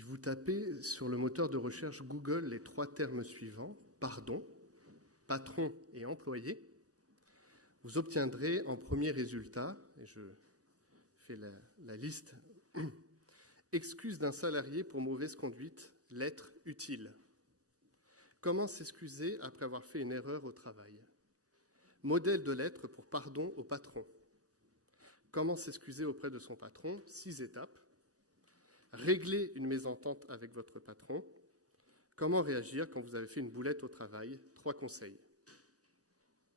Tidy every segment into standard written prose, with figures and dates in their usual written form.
Si vous tapez sur le moteur de recherche Google les 3 termes suivants, pardon, patron et employé, vous obtiendrez en premier résultat, et je fais la liste, excuse d'un salarié pour mauvaise conduite, lettre utile. Comment s'excuser après avoir fait une erreur au travail? Modèle de lettre pour pardon au patron. Comment s'excuser auprès de son patron? 6 étapes. Régler une mésentente avec votre patron. Comment réagir quand vous avez fait une boulette au travail? 3 conseils.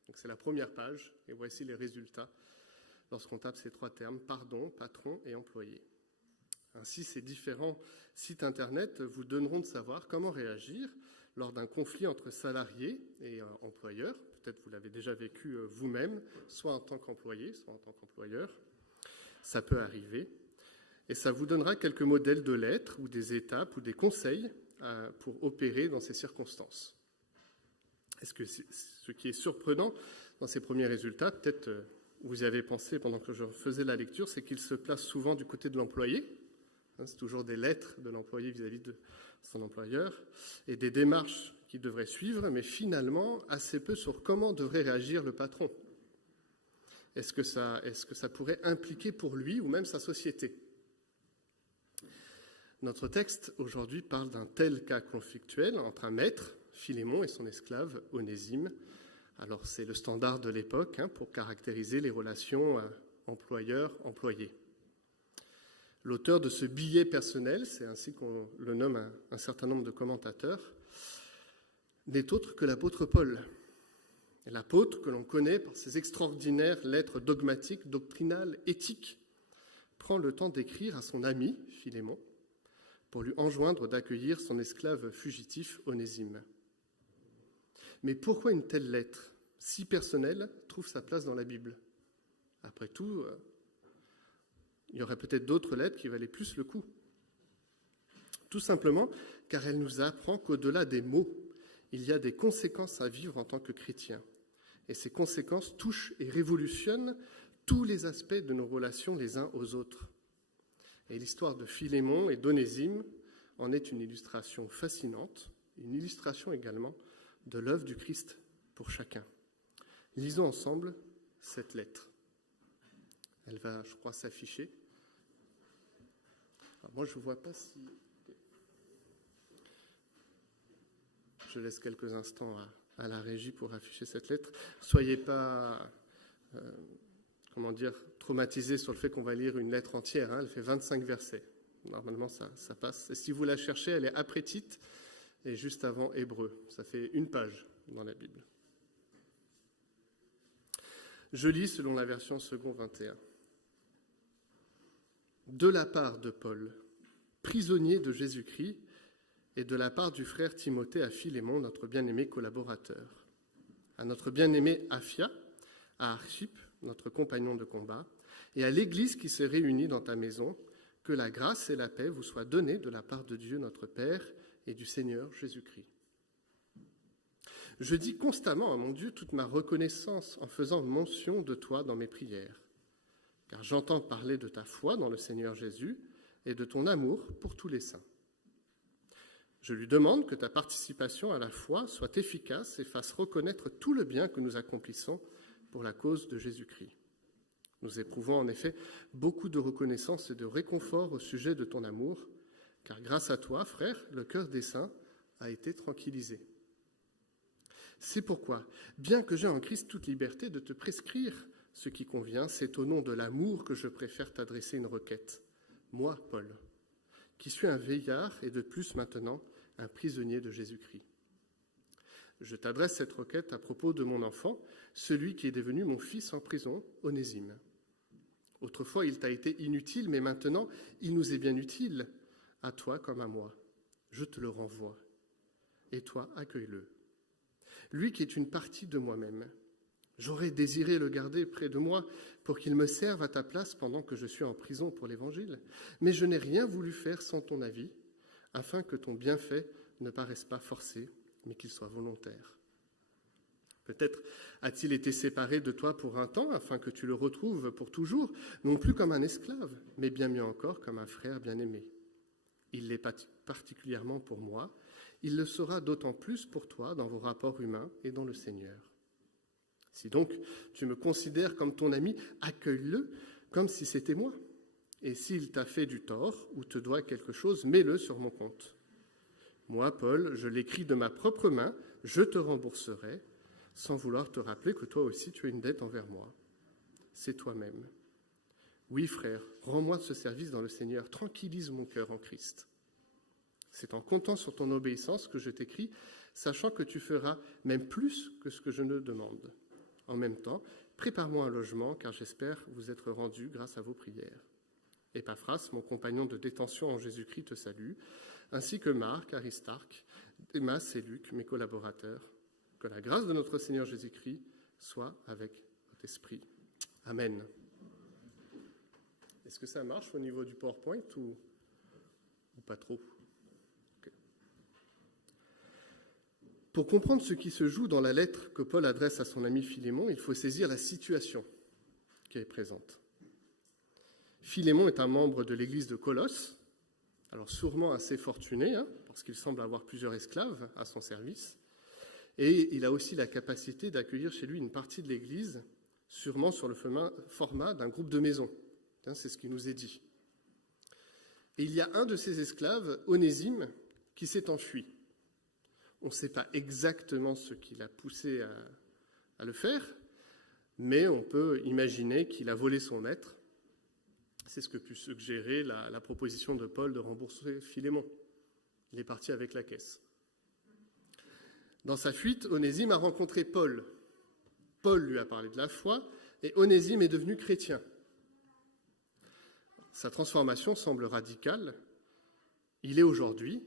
Donc c'est la première page, et voici les résultats lorsqu'on tape ces 3 termes, pardon, patron et employé. Ainsi, ces différents sites Internet vous donneront de savoir comment réagir lors d'un conflit entre salariés et employeurs. Peut-être vous l'avez déjà vécu vous-même, soit en tant qu'employé, soit en tant qu'employeur. Ça peut arriver. Et ça vous donnera quelques modèles de lettres ou des étapes ou des conseils pour opérer dans ces circonstances. Est-ce que ce qui est surprenant dans ces premiers résultats, peut-être vous y avez pensé pendant que je faisais la lecture, c'est qu'ils se placent souvent du côté de l'employé. C'est toujours des lettres de l'employé vis-à-vis de son employeur et des démarches qu'il devrait suivre, mais finalement assez peu sur comment devrait réagir le patron. Est-ce que ça pourrait impliquer pour lui ou même sa société? Notre texte aujourd'hui parle d'un tel cas conflictuel entre un maître, Philémon, et son esclave, Onésime. Alors c'est le standard de l'époque pour caractériser les relations employeur-employé. L'auteur de ce billet personnel, c'est ainsi qu'on le nomme un certain nombre de commentateurs, n'est autre que l'apôtre Paul. Et l'apôtre que l'on connaît par ses extraordinaires lettres dogmatiques, doctrinales, éthiques, prend le temps d'écrire à son ami, Philémon, pour lui enjoindre d'accueillir son esclave fugitif, Onésime. Mais pourquoi une telle lettre, si personnelle, trouve sa place dans la Bible? Après tout, il y aurait peut-être d'autres lettres qui valaient plus le coup. Tout simplement car elle nous apprend qu'au-delà des mots, il y a des conséquences à vivre en tant que chrétien. Et ces conséquences touchent et révolutionnent tous les aspects de nos relations les uns aux autres. Et l'histoire de Philémon et d'Onésime en est une illustration fascinante, une illustration également de l'œuvre du Christ pour chacun. Lisons ensemble cette lettre. Elle va, je crois, s'afficher. Alors moi, je ne vois pas si... Je laisse quelques instants à la régie pour afficher cette lettre. Soyez pas, traumatisés sur le fait qu'on va lire une lettre entière. Elle fait 25 versets. Normalement, ça passe. Et si vous la cherchez, elle est après Tite et juste avant Hébreu. Ça fait 1 page dans la Bible. Je lis selon la version second 21. De la part de Paul, prisonnier de Jésus-Christ, et de la part du frère Timothée à Philémon, notre bien-aimé collaborateur, à notre bien-aimé Aphia, à Archippe, notre compagnon de combat, et à l'Église qui s'est réunie dans ta maison, que la grâce et la paix vous soient données de la part de Dieu notre Père et du Seigneur Jésus-Christ. Je dis constamment à mon Dieu toute ma reconnaissance en faisant mention de toi dans mes prières, car j'entends parler de ta foi dans le Seigneur Jésus et de ton amour pour tous les saints. Je lui demande que ta participation à la foi soit efficace et fasse reconnaître tout le bien que nous accomplissons pour la cause de Jésus-Christ. Nous éprouvons en effet beaucoup de reconnaissance et de réconfort au sujet de ton amour, car grâce à toi, frère, le cœur des saints a été tranquillisé. C'est pourquoi, bien que j'aie en Christ toute liberté de te prescrire ce qui convient, c'est au nom de l'amour que je préfère t'adresser une requête. Moi, Paul, qui suis un vieillard et de plus maintenant un prisonnier de Jésus-Christ. Je t'adresse cette requête à propos de mon enfant, celui qui est devenu mon fils en prison, Onésime. Autrefois, il t'a été inutile, mais maintenant, il nous est bien utile, à toi comme à moi. Je te le renvoie. Et toi, accueille-le. Lui qui est une partie de moi-même. J'aurais désiré le garder près de moi pour qu'il me serve à ta place pendant que je suis en prison pour l'Évangile. Mais je n'ai rien voulu faire sans ton avis, afin que ton bienfait ne paraisse pas forcé, mais qu'il soit volontaire. Peut-être a-t-il été séparé de toi pour un temps, afin que tu le retrouves pour toujours, non plus comme un esclave, mais bien mieux encore comme un frère bien-aimé. Il l'est particulièrement pour moi. Il le sera d'autant plus pour toi dans vos rapports humains et dans le Seigneur. Si donc tu me considères comme ton ami, accueille-le comme si c'était moi. Et s'il t'a fait du tort ou te doit quelque chose, mets-le sur mon compte. Moi, Paul, je l'écris de ma propre main, je te rembourserai, sans vouloir te rappeler que toi aussi tu as une dette envers moi. C'est toi-même. Oui, frère, rends-moi ce service dans le Seigneur, tranquillise mon cœur en Christ. C'est en comptant sur ton obéissance que je t'écris, sachant que tu feras même plus que ce que je ne demande. En même temps, prépare-moi un logement, car j'espère vous être rendu grâce à vos prières. Épaphras, mon compagnon de détention en Jésus-Christ, te salue, ainsi que Marc, Aristarque, Démas et Luc, mes collaborateurs. Que la grâce de notre Seigneur Jésus-Christ soit avec votre esprit. Amen. Est-ce que ça marche au niveau du PowerPoint ou pas trop? Okay. Pour comprendre ce qui se joue dans la lettre que Paul adresse à son ami Philémon, il faut saisir la situation qui est présente. Philémon est un membre de l'église de Colosse, alors sûrement assez fortuné, parce qu'il semble avoir plusieurs esclaves à son service, et il a aussi la capacité d'accueillir chez lui une partie de l'église, sûrement sur le format d'un groupe de maison. C'est ce qui nous est dit. Et il y a un de ses esclaves, Onésime, qui s'est enfui. On ne sait pas exactement ce qui l'a poussé à le faire, mais on peut imaginer qu'il a volé son maître. C'est ce que peut suggérer la proposition de Paul de rembourser Philémon. Il est parti avec la caisse. Dans sa fuite, Onésime a rencontré Paul. Paul lui a parlé de la foi et Onésime est devenu chrétien. Sa transformation semble radicale. Il est aujourd'hui,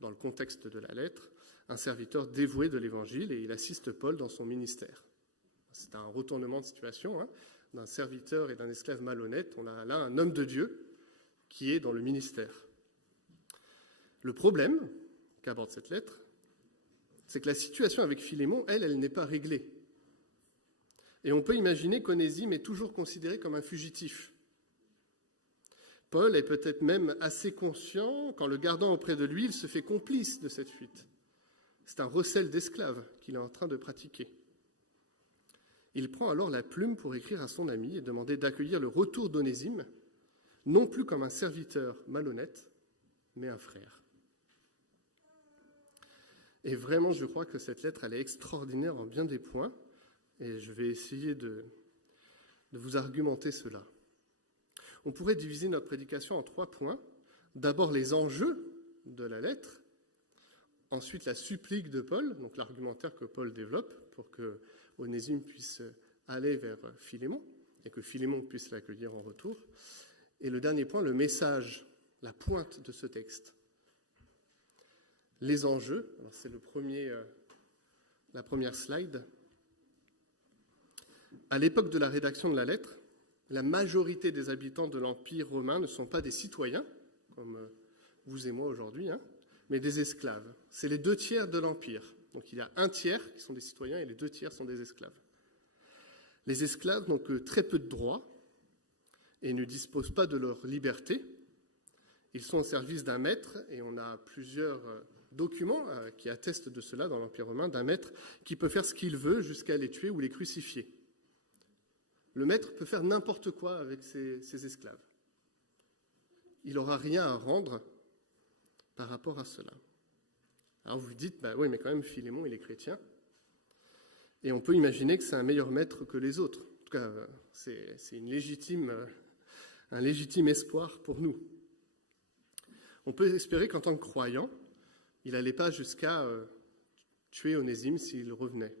dans le contexte de la lettre, un serviteur dévoué de l'Évangile et il assiste Paul dans son ministère. C'est un retournement de situation, d'un serviteur et d'un esclave malhonnête. On a là un homme de Dieu qui est dans le ministère. Le problème qu'aborde cette lettre, c'est que la situation avec Philémon, elle n'est pas réglée. Et on peut imaginer qu'Onésime est toujours considéré comme un fugitif. Paul est peut-être même assez conscient qu'en le gardant auprès de lui, il se fait complice de cette fuite. C'est un recel d'esclaves qu'il est en train de pratiquer. Il prend alors la plume pour écrire à son ami et demander d'accueillir le retour d'Onésime, non plus comme un serviteur malhonnête, mais un frère. Et vraiment, je crois que cette lettre, elle est extraordinaire en bien des points, et je vais essayer de vous argumenter cela. On pourrait diviser notre prédication en 3 points. D'abord, les enjeux de la lettre. Ensuite, la supplique de Paul, donc l'argumentaire que Paul développe pour que Onésime puisse aller vers Philémon et que Philémon puisse l'accueillir en retour. Et le dernier point, le message, la pointe de ce texte. Les enjeux, alors c'est la première slide. À l'époque de la rédaction de la lettre, la majorité des habitants de l'Empire romain ne sont pas des citoyens, comme vous et moi aujourd'hui, mais des esclaves. C'est les 2/3 de l'Empire. Donc il y a 1/3 qui sont des citoyens et les 2/3 sont des esclaves. Les esclaves n'ont que très peu de droits et ne disposent pas de leur liberté. Ils sont au service d'un maître et on a plusieurs documents qui attestent de cela dans l'Empire romain, d'un maître qui peut faire ce qu'il veut jusqu'à les tuer ou les crucifier. Le maître peut faire n'importe quoi avec ses esclaves. Il n'aura rien à rendre par rapport à cela. Alors vous vous dites, oui, mais quand même, Philémon, il est chrétien. Et on peut imaginer que c'est un meilleur maître que les autres. En tout cas, c'est un légitime espoir pour nous. On peut espérer qu'en tant que croyant, il n'allait pas jusqu'à tuer Onésime s'il revenait.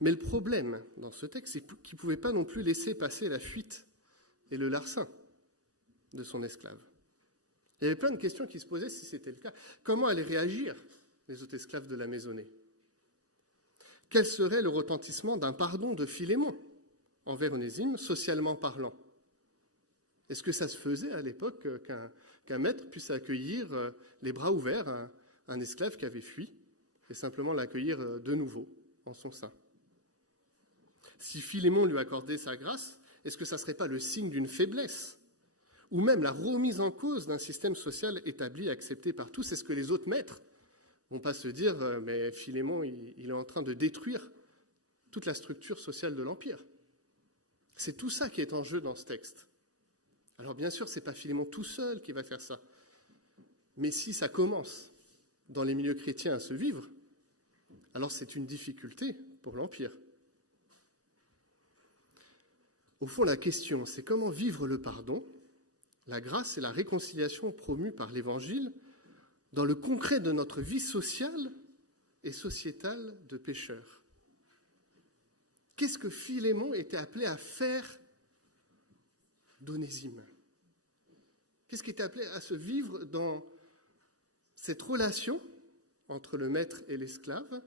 Mais le problème dans ce texte, c'est qu'il ne pouvait pas non plus laisser passer la fuite et le larcin de son esclave. Il y avait plein de questions qui se posaient si c'était le cas. Comment allaient réagir les autres esclaves de la maisonnée? Quel serait le retentissement d'un pardon de Philémon envers Onésime, socialement parlant? Est-ce que ça se faisait à l'époque qu'un maître puisse accueillir les bras ouverts un esclave qui avait fui et simplement l'accueillir de nouveau en son sein? Si Philémon lui accordait sa grâce, est-ce que ça ne serait pas le signe d'une faiblesse? ou même la remise en cause d'un système social établi et accepté par tous. C'est ce que les autres maîtres ne vont pas se dire « mais Philémon, il est en train de détruire toute la structure sociale de l'Empire ». C'est tout ça qui est en jeu dans ce texte. Alors bien sûr, ce n'est pas Philémon tout seul qui va faire ça, mais si ça commence dans les milieux chrétiens à se vivre, alors c'est une difficulté pour l'Empire. Au fond, la question, c'est comment vivre le pardon, la grâce et la réconciliation promues par l'Évangile dans le concret de notre vie sociale et sociétale de pécheurs. Qu'est-ce que Philémon était appelé à faire d'Onésime? Qu'est-ce qui était appelé à se vivre dans cette relation entre le maître et l'esclave,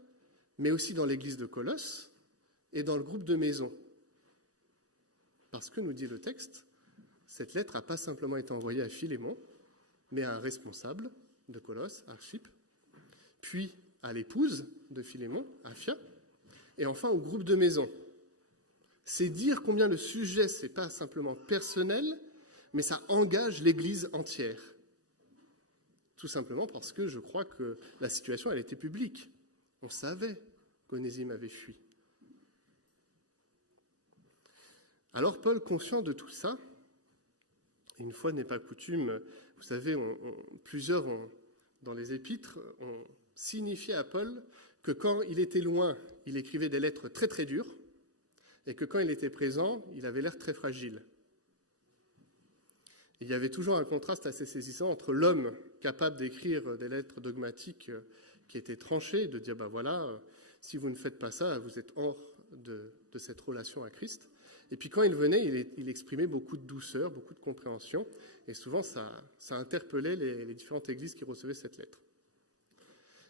mais aussi dans l'église de Colosse et dans le groupe de maison? Parce que, nous dit le texte, cette lettre n'a pas simplement été envoyée à Philémon, mais à un responsable de Colosse, Archippe, puis à l'épouse de Philémon, Aphia, et enfin au groupe de maison. C'est dire combien le sujet, ce n'est pas simplement personnel, mais ça engage l'Église entière. Tout simplement parce que je crois que la situation, elle était publique. On savait qu'Onésime avait fui. Alors Paul, conscient de tout ça, une fois n'est pas coutume, vous savez, plusieurs dans les épîtres ont signifié à Paul que quand il était loin, il écrivait des lettres très très dures, et que quand il était présent, il avait l'air très fragile. Il y avait toujours un contraste assez saisissant entre l'homme capable d'écrire des lettres dogmatiques qui étaient tranchées, de dire, voilà, si vous ne faites pas ça, vous êtes hors de cette relation à Christ. Et puis quand il venait, il exprimait beaucoup de douceur, beaucoup de compréhension, et souvent ça interpellait les différentes églises qui recevaient cette lettre.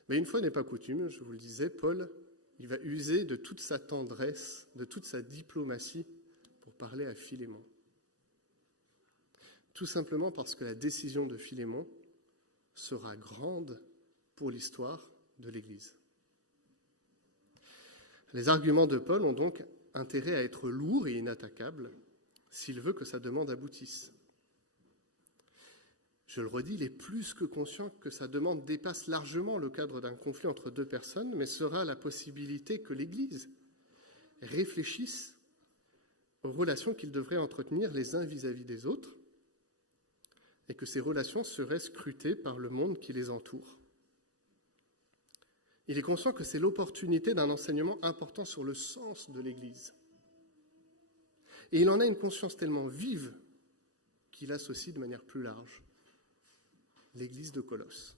Mais une fois n'est pas coutume, je vous le disais, Paul, il va user de toute sa tendresse, de toute sa diplomatie pour parler à Philémon. Tout simplement parce que la décision de Philémon sera grande pour l'histoire de l'Église. Les arguments de Paul ont donc intérêt à être lourds et inattaquables s'il veut que sa demande aboutisse. Je le redis, il est plus que conscient que sa demande dépasse largement le cadre d'un conflit entre deux personnes, mais sera la possibilité que l'Église réfléchisse aux relations qu'ils devraient entretenir les uns vis-à-vis des autres, et que ces relations seraient scrutées par le monde qui les entoure. Il est conscient que c'est l'opportunité d'un enseignement important sur le sens de l'Église. Et il en a une conscience tellement vive qu'il associe de manière plus large l'Église de Colosse.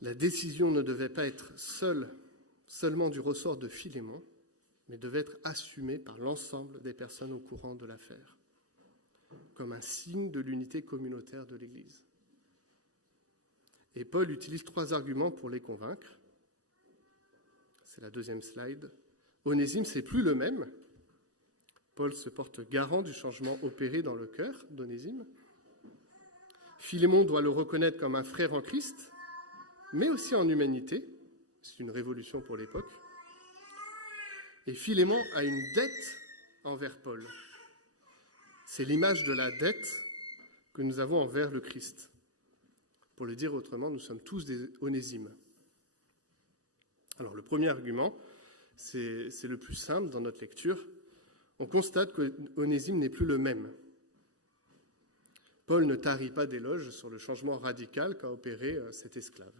La décision ne devait pas être seulement du ressort de Philémon, mais devait être assumée par l'ensemble des personnes au courant de l'affaire, comme un signe de l'unité communautaire de l'Église. Et Paul utilise 3 arguments pour les convaincre. C'est la deuxième slide. Onésime, c'est plus le même. Paul se porte garant du changement opéré dans le cœur d'Onésime. Philémon doit le reconnaître comme un frère en Christ, mais aussi en humanité. C'est une révolution pour l'époque. Et Philémon a une dette envers Paul. C'est l'image de la dette que nous avons envers le Christ. Pour le dire autrement, nous sommes tous des Onésimes. Alors le premier argument, c'est le plus simple dans notre lecture. On constate qu'Onésime n'est plus le même. Paul ne tarit pas d'éloges sur le changement radical qu'a opéré cet esclave.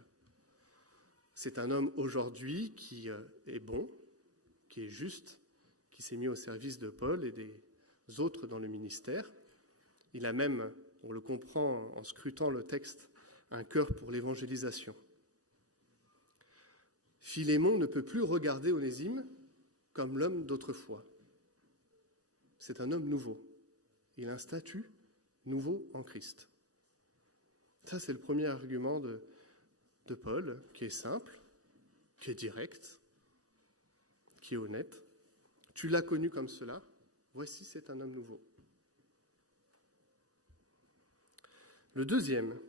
C'est un homme aujourd'hui qui est bon, qui est juste, qui s'est mis au service de Paul et des autres dans le ministère. Il a même, on le comprend en scrutant le texte, un cœur pour l'évangélisation. Philémon ne peut plus regarder Onésime comme l'homme d'autrefois. C'est un homme nouveau. Il a un statut nouveau en Christ. Ça, c'est le premier argument de Paul, qui est simple, qui est direct, qui est honnête. Tu l'as connu comme cela, voici, c'est un homme nouveau. Le deuxième,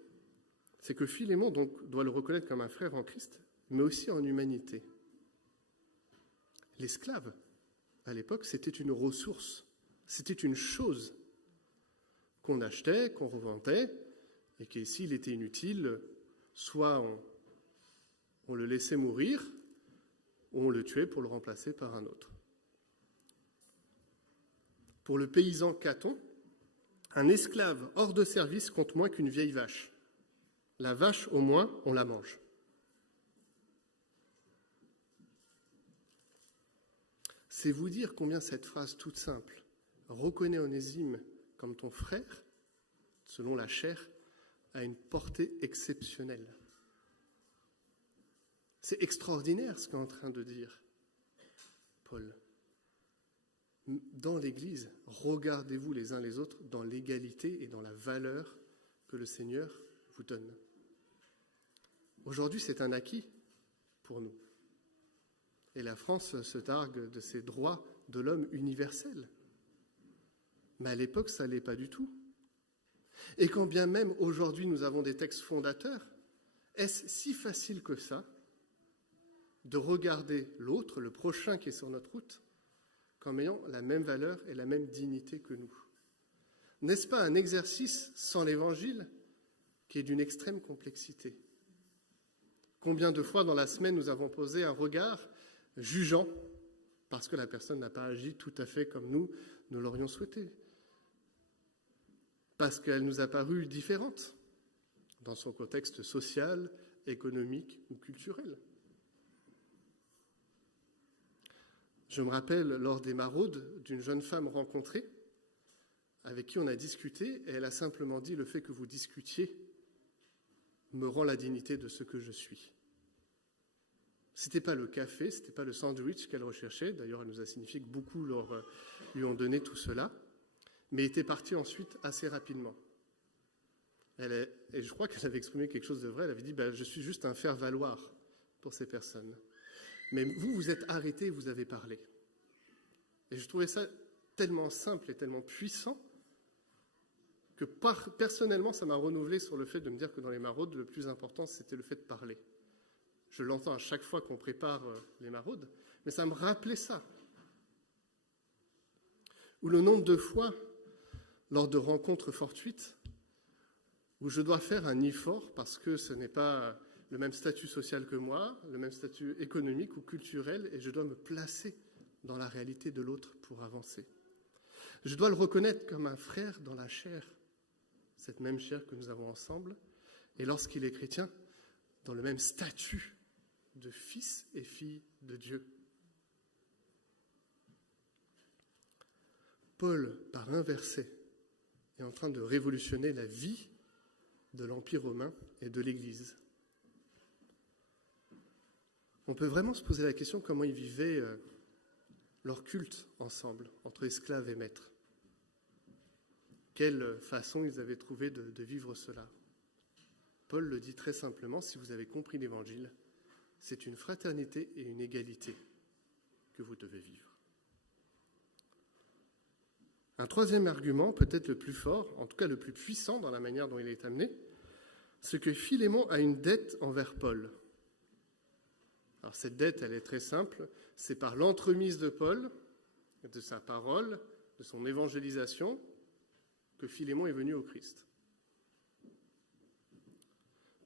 c'est que Philémon donc, doit le reconnaître comme un frère en Christ, mais aussi en humanité. L'esclave à l'époque, c'était une ressource, c'était une chose qu'on achetait, qu'on revendait, et que s'il était inutile, soit on le laissait mourir, ou on le tuait pour le remplacer par un autre. Pour le paysan Caton, un esclave hors de service compte moins qu'une vieille vache. La vache, au moins, on la mange. C'est vous dire combien cette phrase toute simple, « Reconnais Onésime comme ton frère », selon la chair, a une portée exceptionnelle. C'est extraordinaire ce qu'est en train de dire Paul. Dans l'Église, regardez-vous les uns les autres dans l'égalité et dans la valeur que le Seigneur vous donne. Aujourd'hui, c'est un acquis pour nous. Et la France se targue de ses droits de l'homme universels. Mais à l'époque, ça ne l'est pas du tout. Et quand bien même aujourd'hui nous avons des textes fondateurs, est-ce si facile que ça de regarder l'autre, le prochain qui est sur notre route, comme ayant la même valeur et la même dignité que nous? N'est-ce pas un exercice sans l'Évangile qui est d'une extrême complexité? Combien de fois dans la semaine nous avons posé un regard jugeant parce que la personne n'a pas agi tout à fait comme nous l'aurions souhaité, parce qu'elle nous a paru différente dans son contexte social, économique ou culturel. Je me rappelle lors des maraudes d'une jeune femme rencontrée avec qui on a discuté et elle a simplement dit « Le fait que vous discutiez me rend la dignité de ce que je suis ». Ce n'était pas le café, ce n'était pas le sandwich qu'elle recherchait. D'ailleurs, elle nous a signifié que beaucoup lui ont donné tout cela, mais était partie ensuite assez rapidement. Et je crois qu'elle avait exprimé quelque chose de vrai. Elle avait dit « Je suis juste un faire-valoir pour ces personnes. » Mais vous, vous êtes arrêté et vous avez parlé. Et je trouvais ça tellement simple et tellement puissant que personnellement, ça m'a renouvelé sur le fait de me dire que dans les maraudes, le plus important, c'était le fait de parler. Je l'entends à chaque fois qu'on prépare les maraudes, mais ça me rappelait ça. Ou le nombre de fois, lors de rencontres fortuites, où je dois faire un effort parce que ce n'est pas le même statut social que moi, le même statut économique ou culturel, et je dois me placer dans la réalité de l'autre pour avancer. Je dois le reconnaître comme un frère dans la chair, cette même chair que nous avons ensemble, et lorsqu'il est chrétien, dans le même statut de fils et fille de Dieu. Paul, par un verset, est en train de révolutionner la vie de l'Empire romain et de l'Église. On peut vraiment se poser la question comment ils vivaient leur culte ensemble, entre esclaves et maîtres. Quelle façon ils avaient trouvé de vivre cela. Paul le dit très simplement, si vous avez compris l'Évangile, c'est une fraternité et une égalité que vous devez vivre. Un troisième argument, peut-être le plus fort, en tout cas le plus puissant dans la manière dont il est amené, c'est que Philémon a une dette envers Paul. Alors cette dette, elle est très simple, c'est par l'entremise de Paul, de sa parole, de son évangélisation, que Philémon est venu au Christ.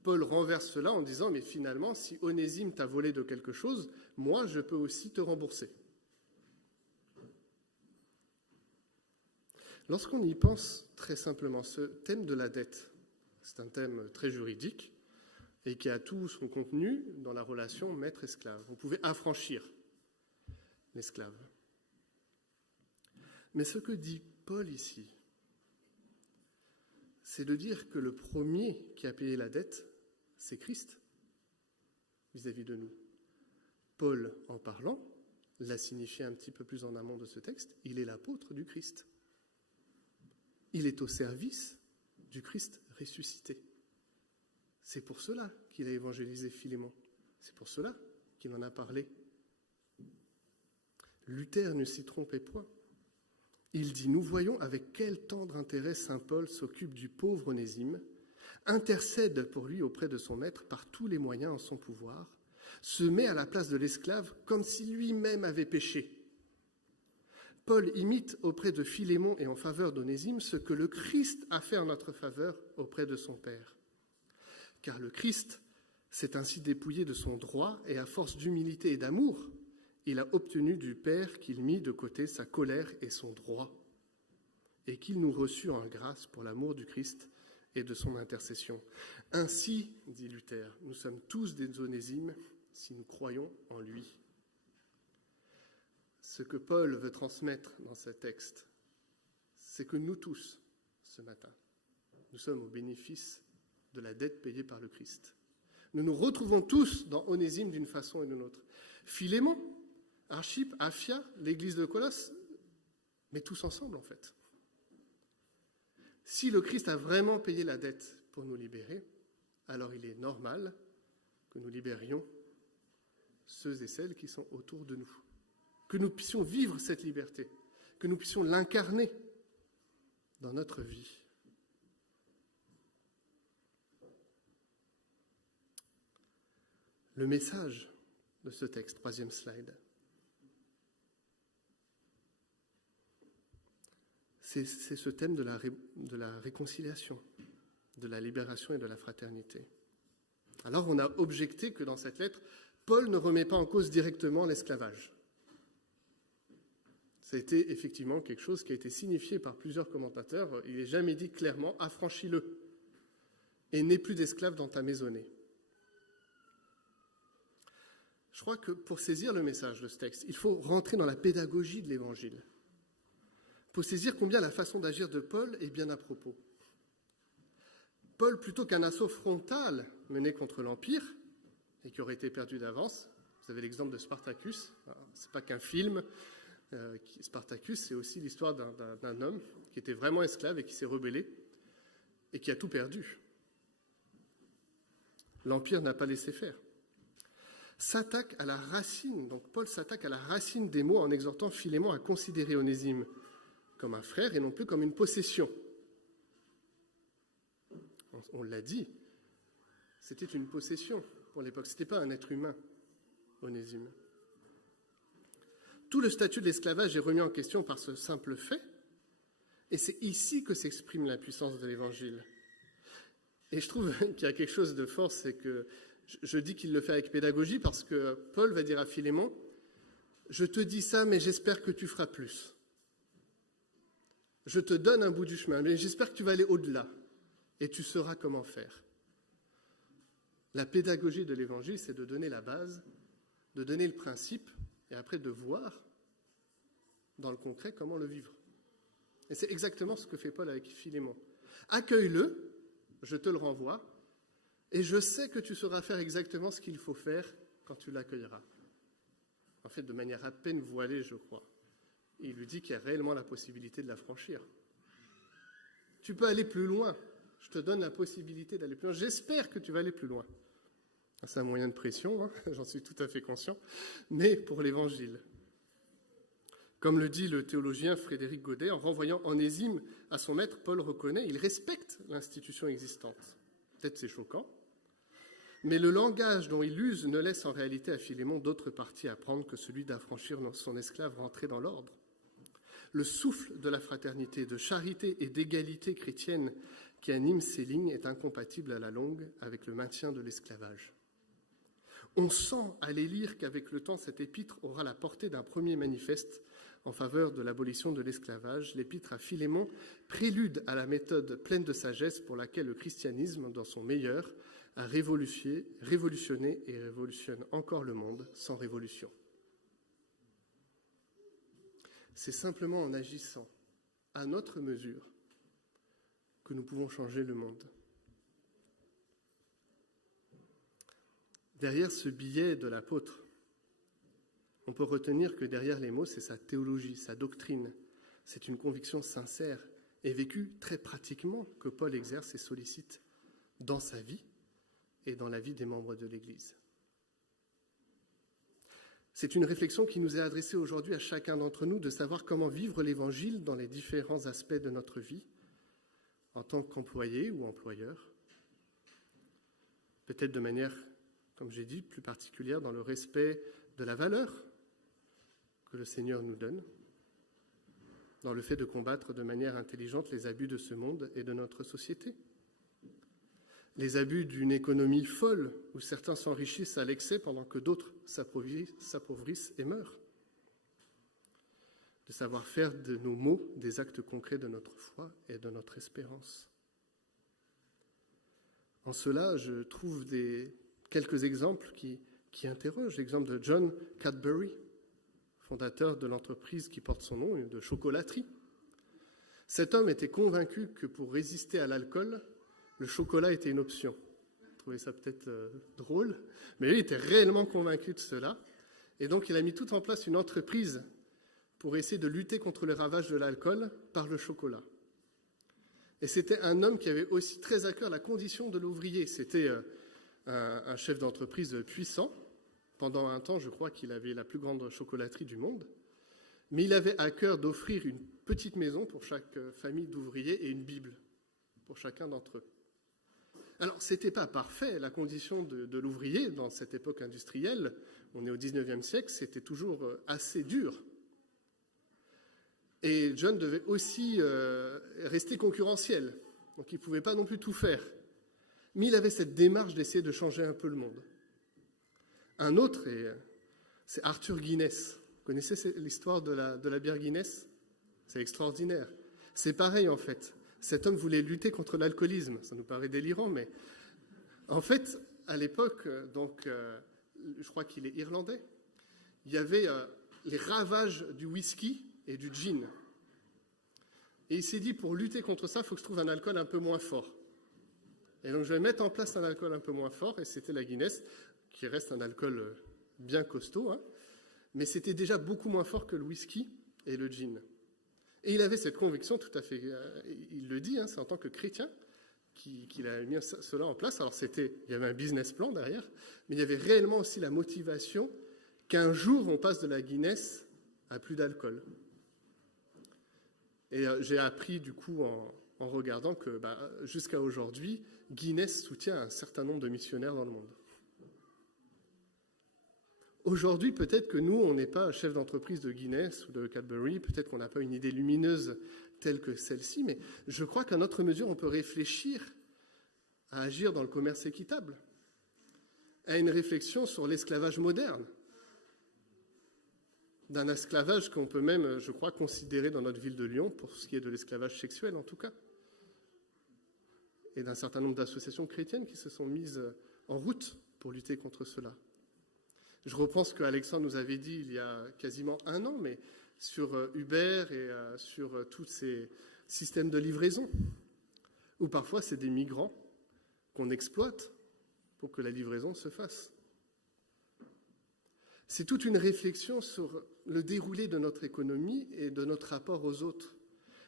Paul renverse cela en disant « Mais finalement, si Onésime t'a volé de quelque chose, moi, je peux aussi te rembourser. » Lorsqu'on y pense très simplement, ce thème de la dette, c'est un thème très juridique et qui a tout son contenu dans la relation maître-esclave. On pouvait affranchir l'esclave. Mais ce que dit Paul ici, c'est de dire que le premier qui a payé la dette, c'est Christ vis-à-vis de nous. Paul, en parlant, l'a signifié un petit peu plus en amont de ce texte, il est l'apôtre du Christ. Il est au service du Christ ressuscité. C'est pour cela qu'il a évangélisé Philémon. C'est pour cela qu'il en a parlé. Luther ne s'y trompait point. Il dit « Nous voyons avec quel tendre intérêt saint Paul s'occupe du pauvre Onésime, intercède pour lui auprès de son maître par tous les moyens en son pouvoir, se met à la place de l'esclave comme si lui-même avait péché. Paul imite auprès de Philémon et en faveur d'Onésime ce que le Christ a fait en notre faveur auprès de son Père. Car le Christ s'est ainsi dépouillé de son droit et à force d'humilité et d'amour, il a obtenu du Père qu'il mit de côté sa colère et son droit, et qu'il nous reçut en grâce pour l'amour du Christ et de son intercession. Ainsi, dit Luther, nous sommes tous des Onésimes si nous croyons en lui. Ce que Paul veut transmettre dans ce texte, c'est que nous tous, ce matin, nous sommes au bénéfice de la dette payée par le Christ. Nous nous retrouvons tous dans Onésime d'une façon ou d'une autre. Philémon, Archippe, Aphia, l'église de Colosse, mais tous ensemble en fait. Si le Christ a vraiment payé la dette pour nous libérer, alors il est normal que nous libérions ceux et celles qui sont autour de nous. Que nous puissions vivre cette liberté, que nous puissions l'incarner dans notre vie. Le message de ce texte, troisième slide, c'est ce thème de la réconciliation, de la libération et de la fraternité. Alors on a objecté que dans cette lettre, Paul ne remet pas en cause directement l'esclavage. Ça a été effectivement quelque chose qui a été signifié par plusieurs commentateurs. Il n'est jamais dit clairement « affranchis-le » et « n'aie plus d'esclaves dans ta maisonnée ». Je crois que pour saisir le message de ce texte, il faut rentrer dans la pédagogie de l'Évangile. Il faut saisir combien la façon d'agir de Paul est bien à propos. Paul, plutôt qu'un assaut frontal mené contre l'Empire, et qui aurait été perdu d'avance, vous avez l'exemple de Spartacus, ce n'est pas qu'un film, Spartacus, c'est aussi l'histoire d'un homme qui était vraiment esclave et qui s'est rebellé et qui a tout perdu. L'Empire n'a pas laissé faire. S'attaque à la racine, donc Paul s'attaque à la racine des maux en exhortant Philémon à considérer Onésime comme un frère et non plus comme une possession. On l'a dit, c'était une possession pour l'époque, ce n'était pas un être humain, Onésime. Tout le statut de l'esclavage est remis en question par ce simple fait, et c'est ici que s'exprime la puissance de l'Évangile. Et je trouve qu'il y a quelque chose de fort, c'est que je dis qu'il le fait avec pédagogie parce que Paul va dire à Philémon, « Je te dis ça, mais j'espère que tu feras plus. Je te donne un bout du chemin, mais j'espère que tu vas aller au-delà, et tu sauras comment faire. » La pédagogie de l'Évangile, c'est de donner la base, de donner le principe, et après de voir dans le concret comment le vivre. Et c'est exactement ce que fait Paul avec Philémon. Accueille-le, je te le renvoie, et je sais que tu sauras faire exactement ce qu'il faut faire quand tu l'accueilleras. En fait, de manière à peine voilée, je crois. Et il lui dit qu'il y a réellement la possibilité de la franchir. Tu peux aller plus loin. Je te donne la possibilité d'aller plus loin. J'espère que tu vas aller plus loin. C'est un moyen de pression, hein, j'en suis tout à fait conscient, mais pour l'Évangile. Comme le dit le théologien Frédéric Godet, en renvoyant Onésime à son maître, Paul reconnaît, il respecte l'institution existante. Peut-être c'est choquant, mais le langage dont il use ne laisse en réalité à Philémon d'autre parti à prendre que celui d'affranchir son esclave rentré dans l'ordre. Le souffle de la fraternité, de charité et d'égalité chrétienne qui anime ces lignes est incompatible à la longue avec le maintien de l'esclavage. On sent à les lire qu'avec le temps, cette épître aura la portée d'un premier manifeste en faveur de l'abolition de l'esclavage. L'épître à Philémon prélude à la méthode pleine de sagesse pour laquelle le christianisme, dans son meilleur, a révolutionné et révolutionne encore le monde sans révolution. C'est simplement en agissant à notre mesure que nous pouvons changer le monde. Derrière ce billet de l'apôtre, on peut retenir que derrière les mots, c'est sa théologie, sa doctrine. C'est une conviction sincère et vécue très pratiquement que Paul exerce et sollicite dans sa vie et dans la vie des membres de l'Église. C'est une réflexion qui nous est adressée aujourd'hui à chacun d'entre nous de savoir comment vivre l'Évangile dans les différents aspects de notre vie, en tant qu'employé ou employeur, peut-être de manière, comme j'ai dit, plus particulière dans le respect de la valeur que le Seigneur nous donne, dans le fait de combattre de manière intelligente les abus de ce monde et de notre société. Les abus d'une économie folle, où certains s'enrichissent à l'excès pendant que d'autres s'appauvrissent et meurent. De savoir faire de nos mots des actes concrets de notre foi et de notre espérance. En cela, je trouve quelques exemples qui interrogent. L'exemple de John Cadbury, fondateur de l'entreprise qui porte son nom, de chocolaterie. Cet homme était convaincu que pour résister à l'alcool, le chocolat était une option. Vous trouvez ça peut-être drôle, mais lui était réellement convaincu de cela. Et donc il a mis tout en place une entreprise pour essayer de lutter contre le ravage de l'alcool par le chocolat. Et c'était un homme qui avait aussi très à cœur la condition de l'ouvrier. C'était un chef d'entreprise puissant. Pendant un temps, je crois qu'il avait la plus grande chocolaterie du monde. Mais il avait à cœur d'offrir une petite maison pour chaque famille d'ouvriers et une Bible pour chacun d'entre eux. Alors, ce n'était pas parfait. La condition de l'ouvrier dans cette époque industrielle, on est au 19e siècle, c'était toujours assez dur. Et John devait aussi rester concurrentiel. Donc, il ne pouvait pas non plus tout faire. Mais il avait cette démarche d'essayer de changer un peu le monde. Un autre, c'est Arthur Guinness. Vous connaissez l'histoire de la bière Guinness? C'est extraordinaire. C'est pareil, en fait. Cet homme voulait lutter contre l'alcoolisme. Ça nous paraît délirant, mais en fait, à l'époque, donc, je crois qu'il est irlandais, il y avait les ravages du whisky et du gin. Et il s'est dit, pour lutter contre ça, il faut que je trouve un alcool un peu moins fort. Et donc, je vais mettre en place un alcool un peu moins fort, et c'était la Guinness, qui reste un alcool bien costaud, hein, mais c'était déjà beaucoup moins fort que le whisky et le gin. Et il avait cette conviction tout à fait, il le dit, hein, c'est en tant que chrétien qu'il a mis cela en place. Alors il y avait un business plan derrière, mais il y avait réellement aussi la motivation qu'un jour on passe de la Guinness à plus d'alcool. Et j'ai appris du coup en regardant que jusqu'à aujourd'hui, Guinness soutient un certain nombre de missionnaires dans le monde. Aujourd'hui, peut-être que nous, on n'est pas chef d'entreprise de Guinness ou de Cadbury, peut-être qu'on n'a pas une idée lumineuse telle que celle-ci, mais je crois qu'à notre mesure, on peut réfléchir à agir dans le commerce équitable, à une réflexion sur l'esclavage moderne, d'un esclavage qu'on peut même, je crois, considérer dans notre ville de Lyon, pour ce qui est de l'esclavage sexuel en tout cas, et d'un certain nombre d'associations chrétiennes qui se sont mises en route pour lutter contre cela. Je reprends ce qu'Alexandre nous avait dit il y a quasiment un an, mais sur Uber et sur tous ces systèmes de livraison, où parfois c'est des migrants qu'on exploite pour que la livraison se fasse. C'est toute une réflexion sur le déroulé de notre économie et de notre rapport aux autres.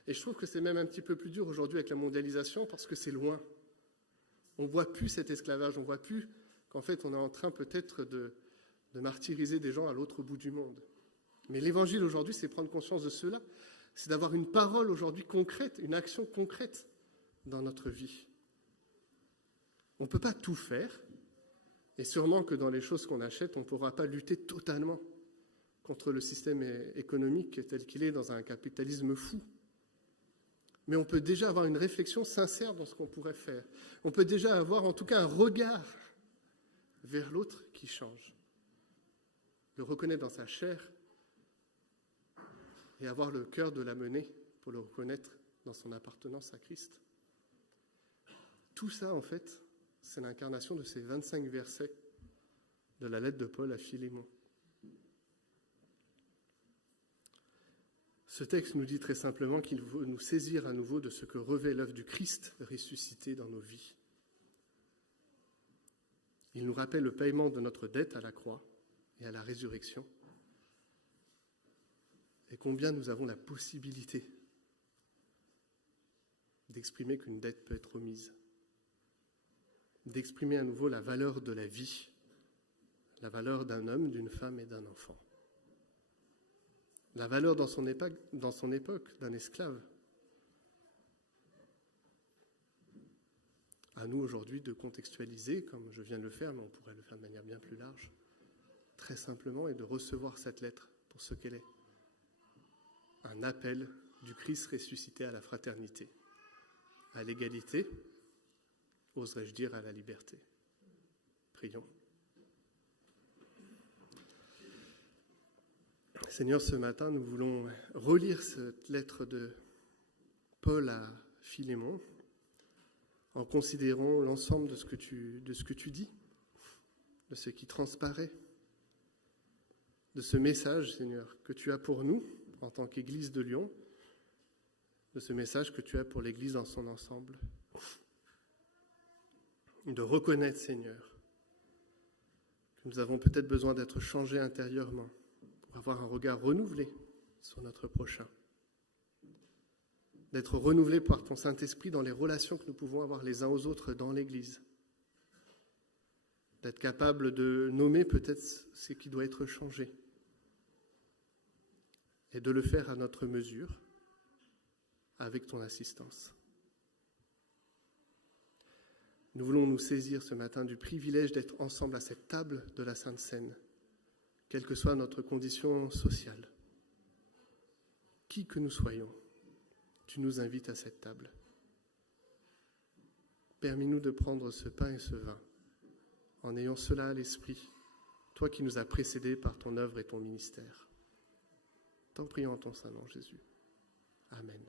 Et je trouve que c'est même un petit peu plus dur aujourd'hui avec la mondialisation parce que c'est loin. On ne voit plus cet esclavage, on ne voit plus qu'en fait on est en train peut-être de martyriser des gens à l'autre bout du monde. Mais l'évangile aujourd'hui, c'est prendre conscience de cela. C'est d'avoir une parole aujourd'hui concrète, une action concrète dans notre vie. On ne peut pas tout faire, et sûrement que dans les choses qu'on achète, on ne pourra pas lutter totalement contre le système économique tel qu'il est dans un capitalisme fou. Mais on peut déjà avoir une réflexion sincère dans ce qu'on pourrait faire. On peut déjà avoir en tout cas un regard vers l'autre qui change. Le reconnaître dans sa chair et avoir le cœur de l'amener pour le reconnaître dans son appartenance à Christ. Tout ça, en fait, c'est l'incarnation de ces 25 versets de la lettre de Paul à Philémon. Ce texte nous dit très simplement qu'il faut nous saisir à nouveau de ce que revêt l'œuvre du Christ ressuscité dans nos vies. Il nous rappelle le paiement de notre dette à la croix et à la résurrection, et combien nous avons la possibilité d'exprimer qu'une dette peut être remise, d'exprimer à nouveau la valeur de la vie, la valeur d'un homme, d'une femme et d'un enfant, la valeur dans son époque d'un esclave. À nous aujourd'hui de contextualiser, comme je viens de le faire, mais on pourrait le faire de manière bien plus large, très simplement, et de recevoir cette lettre pour ce qu'elle est. Un appel du Christ ressuscité à la fraternité, à l'égalité, oserais-je dire à la liberté. Prions. Seigneur, ce matin, nous voulons relire cette lettre de Paul à Philémon en considérant l'ensemble de ce que tu dis, de ce qui transparaît, de ce message, Seigneur, que tu as pour nous en tant qu'Église de Lyon, de ce message que tu as pour l'Église dans son ensemble. De reconnaître, Seigneur, que nous avons peut-être besoin d'être changés intérieurement pour avoir un regard renouvelé sur notre prochain. D'être renouvelés par ton Saint-Esprit dans les relations que nous pouvons avoir les uns aux autres dans l'Église. D'être capable de nommer peut-être ce qui doit être changé. Et de le faire à notre mesure, avec ton assistance. Nous voulons nous saisir ce matin du privilège d'être ensemble à cette table de la Sainte Seine, quelle que soit notre condition sociale. Qui que nous soyons, tu nous invites à cette table. Permets-nous de prendre ce pain et ce vin, en ayant cela à l'esprit, toi qui nous as précédés par ton œuvre et ton ministère. T'en prions en ton Saint-Nom, Jésus. Amen.